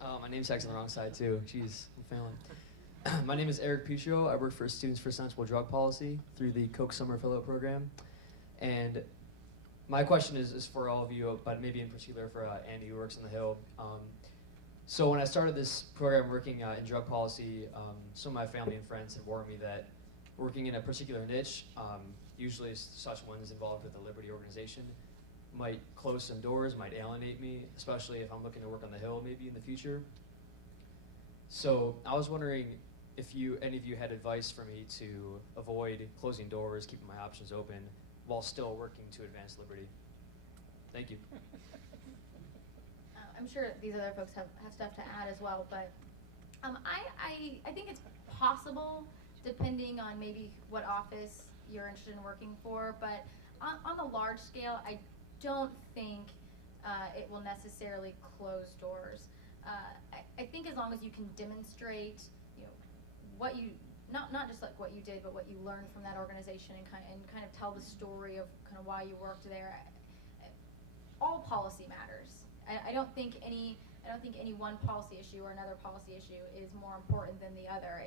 My name's actually on the wrong side too. Jeez, I'm failing. My name is Eric Pichot. I work for Students for Sensible Drug Policy through the Koch Summer Fellow Program. And my question is for all of you, but maybe in particular for Andy, who works on the Hill. So when I started this program working in drug policy, some of my family and friends had warned me that working in a particular niche, usually such ones involved with the Liberty organization, might close some doors, might alienate me, especially if I'm looking to work on the Hill maybe in the future. So I was wondering if any of you had advice for me to avoid closing doors, keeping my options open, while still working to advance liberty. Thank you. I'm sure these other folks have stuff to add as well, but I think it's possible, depending on maybe what office you're interested in working for, but on the large scale, I don't think it will necessarily close doors. I think as long as you can demonstrate, what you not just like what you did, but what you learned from that organization, and kind of tell the story of kind of why you worked there. All policy matters. I don't think any one policy issue or another policy issue is more important than the other.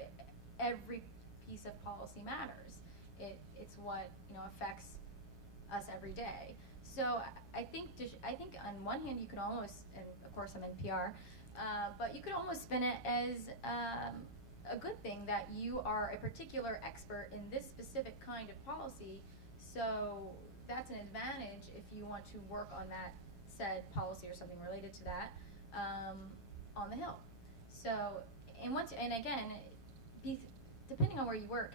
Every piece of policy matters. It's what affects us every day. So I think on one hand you can almost, and of course I'm in PR, but you could almost spin it as a good thing that you are a particular expert in this specific kind of policy. So that's an advantage if you want to work on that said policy or something related to that on the Hill. So and again, depending on where you work.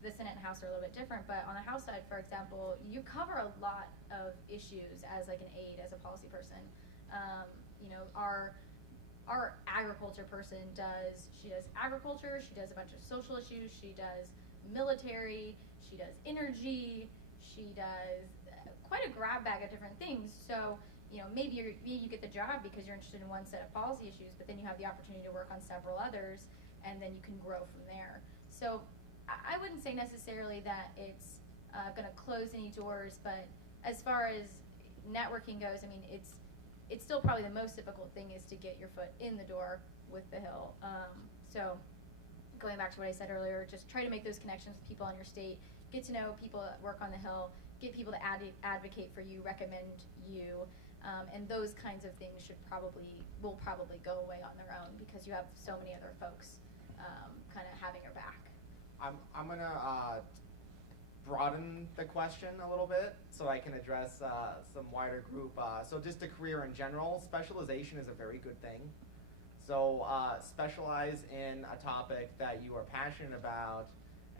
The Senate and House are a little bit different, but on the House side, for example, you cover a lot of issues as like an aide, as a policy person. Our agriculture person does agriculture, she does a bunch of social issues, she does military, she does energy, she does quite a grab bag of different things. So maybe you get the job because you're interested in one set of policy issues, but then you have the opportunity to work on several others, and then you can grow from there. So I wouldn't say necessarily that it's going to close any doors, but as far as networking goes, I mean, it's still probably the most difficult thing is to get your foot in the door with the Hill. So going back to what I said earlier, just try to make those connections with people in your state, get to know people that work on the Hill, get people to advocate for you, recommend you, and those kinds of things will probably go away on their own because you have so many other folks kind of having your back. I'm going to broaden the question a little bit so I can address some wider group. So just a career in general, specialization is a very good thing. So specialize in a topic that you are passionate about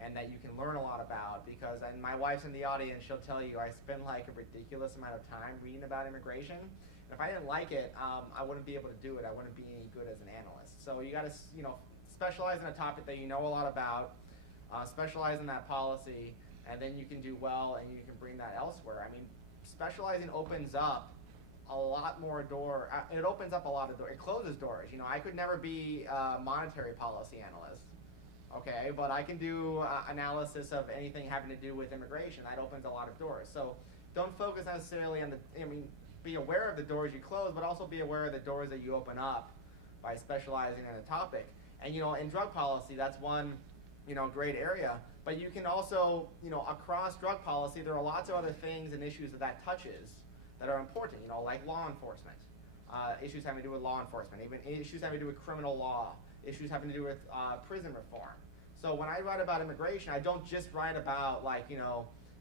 and that you can learn a lot about, because, and my wife's in the audience, she'll tell you I spend like a ridiculous amount of time reading about immigration. And if I didn't like it, I wouldn't be able to do it. I wouldn't be any good as an analyst. So you got to specialize in a topic that you know a lot about. Specialize in that policy, and then you can do well and you can bring that elsewhere. I mean, specializing opens up a lot more door. It opens up a lot of doors. It closes doors. I could never be a monetary policy analyst, okay? But I can do analysis of anything having to do with immigration. That opens a lot of doors. So don't focus necessarily on be aware of the doors you close, but also be aware of the doors that you open up by specializing in a topic. And in drug policy, that's one great area, but you can also, across drug policy, there are lots of other things and issues that touches that are important, like law enforcement, issues having to do with law enforcement, even issues having to do with criminal law, issues having to do with prison reform. So when I write about immigration, I don't just write about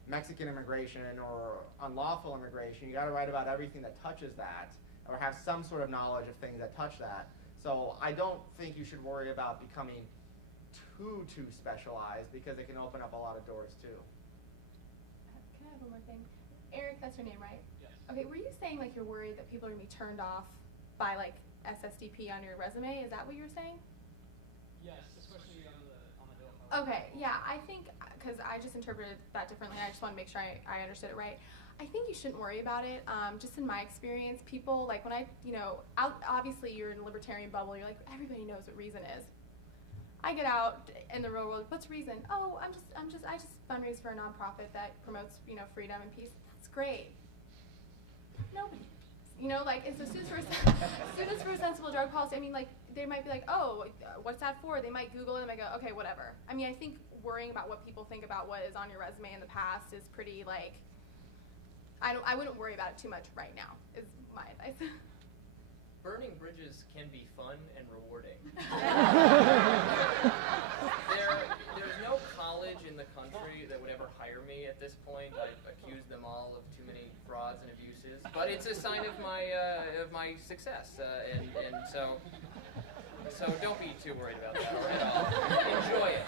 Mexican immigration or unlawful immigration. You got to write about everything that touches that, or have some sort of knowledge of things that touch that. So I don't think you should worry about becoming too specialized, because it can open up a lot of doors too. Can I have one more thing? Eric, that's your name, right? Yes. Okay, were you saying you're worried that people are going to be turned off by SSDP on your resume? Is that what you were saying? Yes, especially on the Hill. Okay, yeah, I think, because I just interpreted that differently, I just want to make sure I understood it right. I think you shouldn't worry about it. Just in my experience, people, when obviously you're in a libertarian bubble, you're like, everybody knows what reason is. I get out in the real world, what's reason? Oh, I just fundraise for a nonprofit that promotes, freedom and peace. That's great. Nobody. It's the Students for sensible drug policy, I mean, like, they might be like, oh, what's that for? They might Google it and they might go, okay, whatever. I mean, I think worrying about what people think about what is on your resume in the past is pretty, like, I wouldn't worry about it too much right now, is my advice. Burning bridges can be fun and rewarding. There's no college in the country that would ever hire me at this point. I've accused them all of too many frauds and abuses, but it's a sign of my success, and so don't be too worried about that at all. Enjoy it.